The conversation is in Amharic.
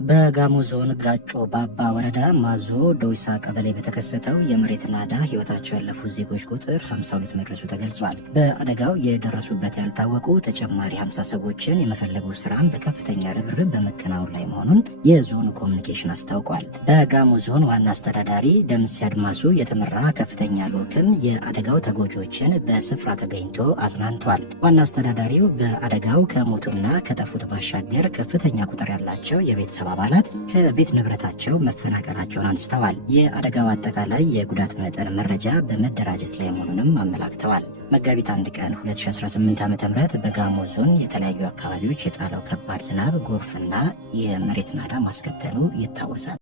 በጋሞ ዞን ጋጮ ባባ ወረዳ ማዞ ዶይሳ ቀበሌ በተከሰተው የመሬት ናዳ ህይወታቸው ያለፉ ዜጎች ቁጥር 52 መድረሱ ተገልጿል። በአደጋው የደረሱበት ያልታወቁ ተጨማሪ 50 ሰዎችን የመፈለጉ ስራም በከፍተኛ ርብርብ በመከናወን ላይ መሆኑን የዞኑ ኮሚኒኬሽን አስታውቋል። በጋሞ ዞን ዋና አስተዳዳሪ ደምስ አድማሱ የተመራ ከፍተኛ ልዑክም የአደጋው ተጎጂዎችን በስፍራ ተገኝቶ አጽናንቷል። ዋና አስተዳዳሪው በአደጋው ከሞቱና ከጠፉት ባሻገር ከፍተኛ ቁጥር ያላቸው የቤተሰብ አባላት ከቤት ንብረታቸው መፈናቀላቸውን አንስተዋል። የአደጋው አጠቃላይ የጉዳት መጠን መረጃ በመደራጀት ላይ መሆኑንም አመላክተዋል። መጋቢት 1 ቀን 2018 ዓ.ም በጋሞ ዞን የተለያዩ አካባቢዎች የጣለው ከባድ ዝናብ ጎርፍና የመሬት ናዳ ማስከተሉ ይታወሳል።